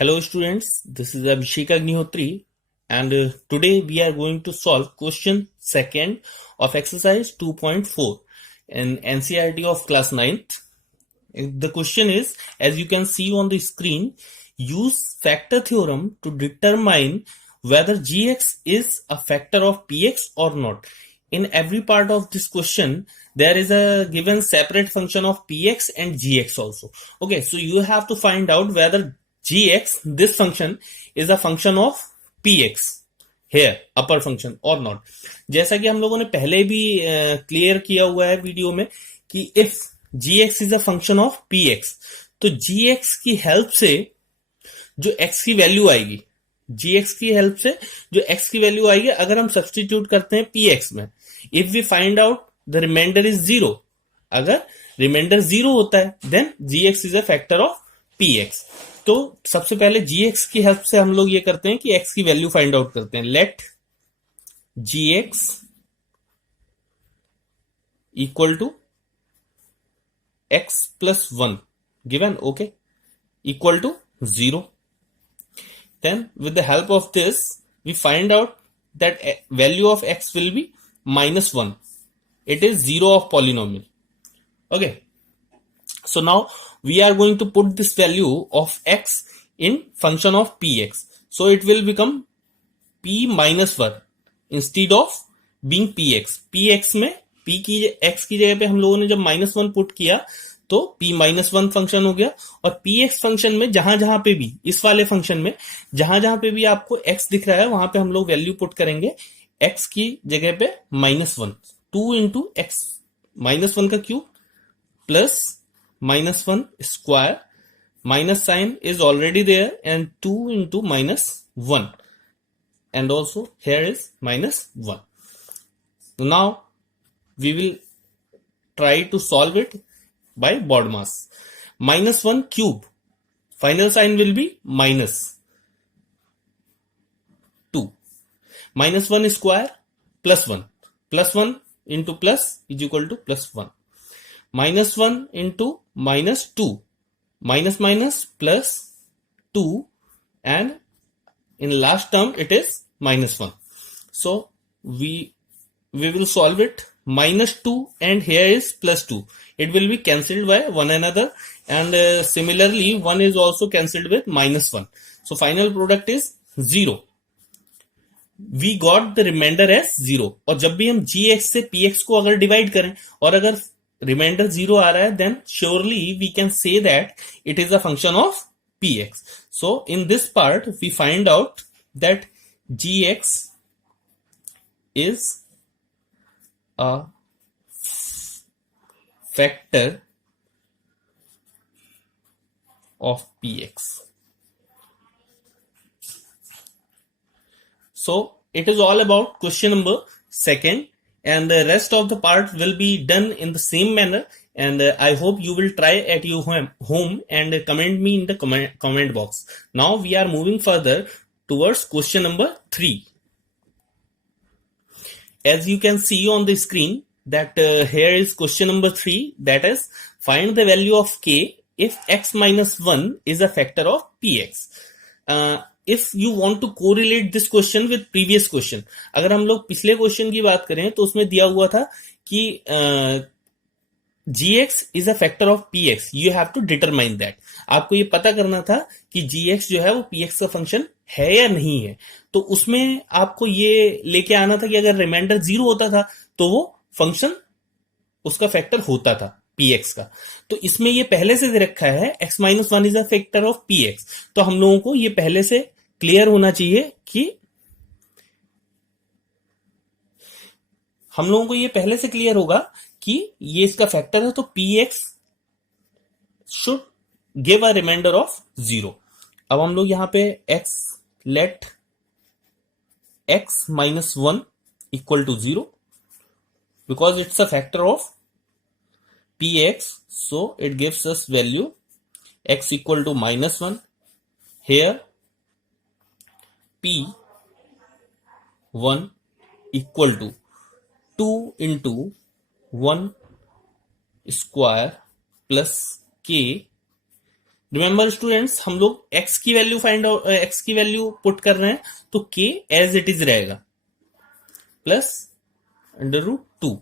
Hello students, this is Abhishek Agnihotri and today we are going to solve question second of exercise 2.4 in NCERT of class 9th. The question is, as you can see on the screen, use factor theorem to determine whether gx is a factor of px or not. In every part of this question, there is a given separate function of px and gx also. Okay, so you have to find out whether gx, this function, is a function of px here, upper function or not. जैसा कि हम लोगों ने पहले भी clear किया हुआ है वीडियो में कि if gx is a function of px, तो gx की हेल्प से जो x की वैल्यू आएगी, gx की हेल्प से जो x की वैल्यू आएगी, अगर हम सब्सटीट्यूट करते हैं px में, if we find out the remainder is zero, अगर रिमाइंडर जीरो होता है then gx is a factor of px. तो सबसे पहले gx की हेल्प से हम लोग ये करते हैं कि x की वैल्यू फाइंड आउट करते हैं. Let gx equal to x plus 1 given, okay, equal to 0. Then with the help of this we find out that value of x will be minus 1. It is 0 of polynomial. Okay, so now we are going to put this value of x in function of px, so it will become p minus 1 instead of being px. px में p की x की जगह पे हम लोगों ने जब minus one put किया तो p माइनस वन फंक्शन हो गया, और px फंक्शन में जहां जहां पे भी, इस वाले फंक्शन में जहां जहां पे भी आपको x दिख रहा है वहां पे हम लोग वैल्यू पुट करेंगे x की जगह पे minus one. 2 into x minus one का cube plus minus one square, minus sign is already there, and 2 into minus one, and also here is minus 1. Now we will try to solve it by BODMAS. Minus 1 cube, final sign will be minus 2. Minus 1 square plus 1. Plus 1 into plus is equal to plus 1. Minus 1 into minus 2. Minus minus plus 2, and in last term it is minus 1. So we will solve it. Minus 2 and here is plus 2. It will be cancelled by one another, and similarly 1 is also cancelled with minus 1. So final product is 0. We got the remainder as 0. और जब भी हम gx से px को अगर divide करें और अगर रिमाइंडर 0 आ रहा है, then surely we can say that it is a function of px. So in this part we find out that gx is a factor of px. So it is all about question number second, and the rest of the part will be done in the same manner, and I hope you will try at your home and comment me in the comment box. Now we are moving further towards question number 3. As you can see on the screen that here is question number 3, that is, find the value of k if x minus 1 is a factor of px. If you want to correlate this question with previous question, अगर हम लोग पिछले question की बात करें तो उसमें दिया हुआ था कि gx is a factor of px, you have to determine that. आपको ये पता करना था कि gx जो है वो px का फंक्शन है या नहीं है. तो उसमें आपको ये लेके आना था कि अगर रिमाइंडर 0 होता था तो वो फंक्शन उसका फैक्टर होता था px का. तो इसमें ये पहले से दे रखा है x minus one is a factor of px. तो हम लोगों को ये पहले से क्लियर होना चाहिए कि हम लोगों को ये पहले से क्लियर होगा कि ये इसका फैक्टर है, तो px should give a remainder of 0. अब हम लोग यहां पे x, let x minus 1 equal to 0 because it's a factor of px, so it gives us value x equal to minus 1. Here p 1 equal to 2 into 1 square plus k remember students, हम लोग x की value x की value put कर रहे हैं, तो k as it is रहेगा plus √2.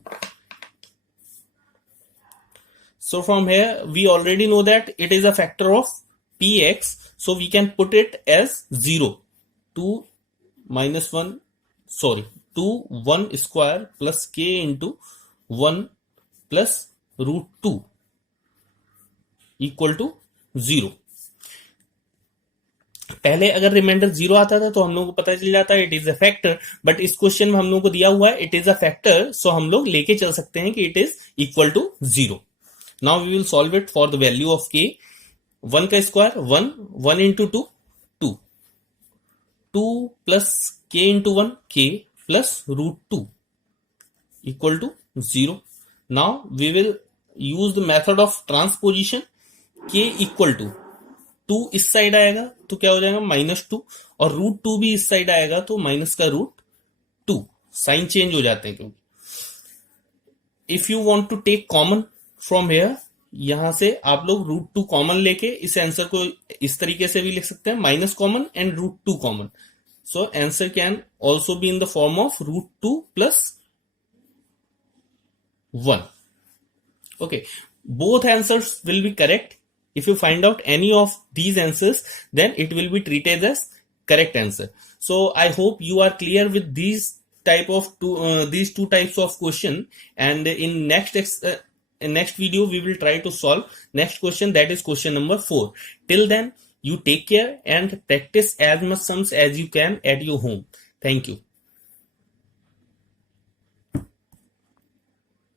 So from here we already know that it is a factor of px, so we can put it as 0. 2 minus 1, sorry, 2 1 square plus k into 1 plus √2 equal to 0. पहले अगर reminder 0 आता था तो हम लोगों को पता चल जाता है it is a factor, but इस क्वेश्चन में हम लोगों को दिया हुआ है it is a factor, so हम लोग लेके चल सकते हैं कि it is equal to 0. Now we will solve it for the value of k. 1 का square 1, 1 into 2 2, 2 plus k into 1 k plus √2 equal to 0. Now we will use the method of transposition. k equal to 2 इस side आएगा तो क्या हो जाएगा -2, और √2 भी इस साइड आएगा तो माइनस का √2. साइन चेंज हो जाते हैं क्योंकि if you want to take common from here, यहां से आप लोग √2 कॉमन लेके इस आंसर को इस तरीके से भी लिख सकते हैं, minus common and √2 common. So answer can also be in the form of √2 plus 1. Okay, both answers will be correct. If you find out any of these answers, then it will be treated as correct answer. So I hope you are clear with these two types of question, and in next video we will try to solve next question, that is question number 4. Till then, you take care and practice as much sums as you can at your home. Thank you.